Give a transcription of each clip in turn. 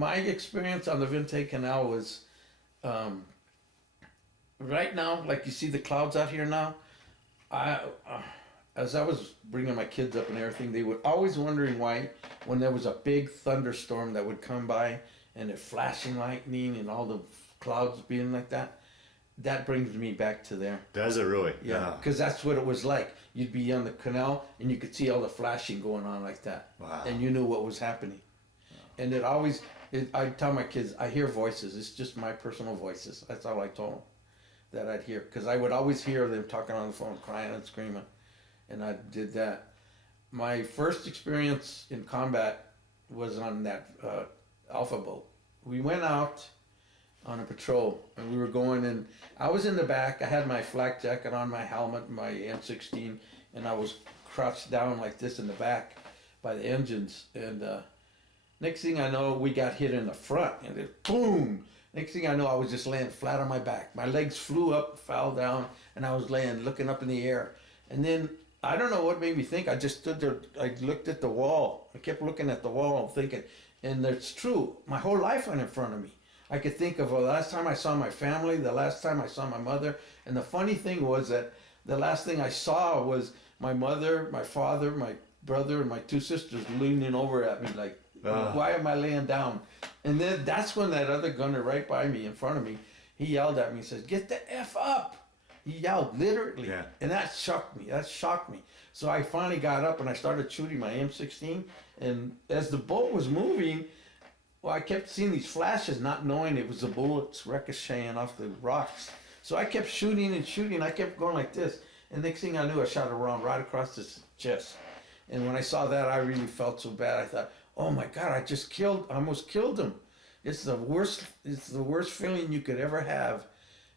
my experience on the Vente Canal was, right now, like you see the clouds out here now, as I was bringing my kids up and everything, they were always wondering why, when there was a big thunderstorm that would come by and it flashing lightning and all the clouds being like that, that brings me back to there. Does it really? Yeah, because that's what it was like. You'd be on the canal and you could see all the flashing going on like that. Wow. And you knew what was happening. And I tell my kids, I hear voices. It's just my personal voices. That's all I told them that I'd hear. Because I would always hear them talking on the phone, crying and screaming. And I did that. My first experience in combat was on that Alpha boat. We went out on a patrol and we were going in. I was in the back. I had my flak jacket on, my helmet, my M16, and I was crouched down like this in the back by the engines. And next thing I know, we got hit in the front, and it boom. Next thing I know, I was just laying flat on my back. My legs flew up, fell down, and I was laying, looking up in the air. And then, I don't know what made me think, I just stood there, I looked at the wall. I kept looking at the wall, thinking, and it's true, my whole life went in front of me. I could think of the last time I saw my family, the last time I saw my mother, and the funny thing was that the last thing I saw was my mother, my father, my brother, and my two sisters leaning over at me like, why am I laying down? And then that's when that other gunner right by me, in front of me, he yelled at me, he says, get the F up! He yelled, literally. Yeah. And that shocked me. So I finally got up and I started shooting my M16, and as the boat was moving, well, I kept seeing these flashes, not knowing it was the bullets ricocheting off the rocks. So I kept shooting and shooting, I kept going like this, and next thing I knew, I shot a round right across his chest. And when I saw that, I really felt so bad. I thought, oh my God, I almost killed him. It's the worst feeling you could ever have.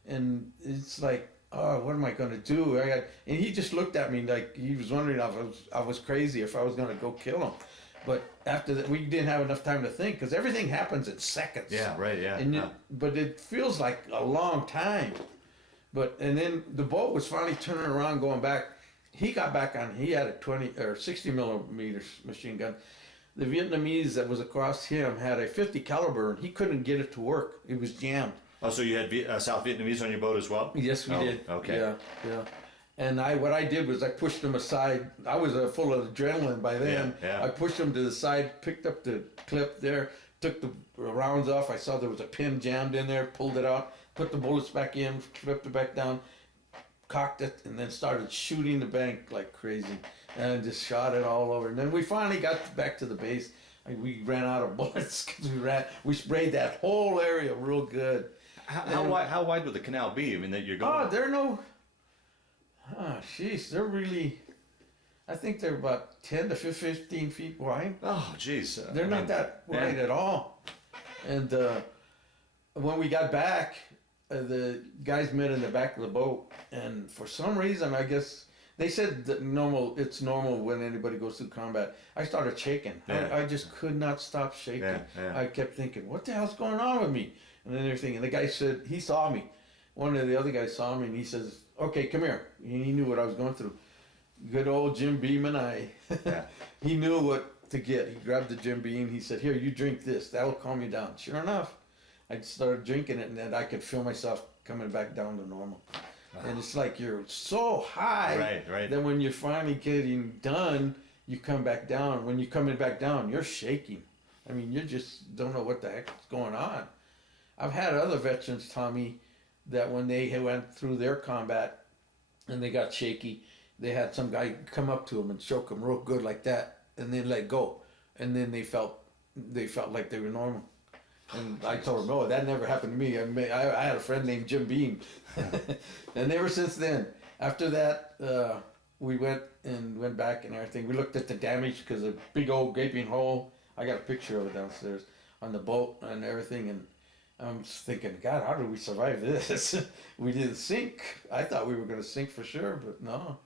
And it's like, oh, what am I going to do? And he just looked at me like he was wondering if I was crazy, if I was going to go kill him. But after that, we didn't have enough time to think because everything happens in seconds. Yeah, right, yeah. And but it feels like a long time. And then the boat was finally turning around, going back. He got back on. He had a 20 or 60 millimeter machine gun. The Vietnamese that was across him had a 50 caliber, and he couldn't get it to work. It was jammed. Oh, so you had South Vietnamese on your boat as well? Yes, we did. Okay. Yeah. And what I did was I pushed him aside. I was full of adrenaline by then. Yeah. I pushed him to the side, picked up the clip there, took the rounds off. I saw there was a pin jammed in there, pulled it out, put the bullets back in, flipped it back down, cocked it, and then started shooting the bank like crazy. And just shot it all over. And then we finally got back to the base. We ran out of bullets because we sprayed that whole area real good. How wide would the canal be? I mean, that you're going. They're really, I think they're about 10 to 15 feet wide. Oh, geez. They're not that wide at all. And when we got back, the guys met in the back of the boat, and for some reason, I guess, they said that it's normal when anybody goes through combat. I started shaking. Yeah. I just could not stop shaking. Yeah. I kept thinking, what the hell's going on with me? And then everything. And the guy said, he saw me. One of the other guys saw me, and he says, okay, come here. He knew what I was going through. Good old Jim Beam and I. He knew what to get. He grabbed the Jim Beam. He said, here, you drink this. That'll calm you down. Sure enough, I started drinking it, and then I could feel myself coming back down to normal. And it's like you're so high right. that when you're finally getting done, you come back down. When you're coming back down, you're shaking. I mean, you just don't know what the heck is going on. I've had other veterans tell me that when they went through their combat and they got shaky, they had some guy come up to them and choke them real good like that and then let go. And then they felt like they were normal. And I told him, no, that never happened to me. I had a friend named Jim Beam. And ever since then, after that, we went back and everything. We looked at the damage because a big old gaping hole. I got a picture of it downstairs on the boat and everything. And I'm just thinking, God, how did we survive this? We didn't sink. I thought we were going to sink for sure, but no.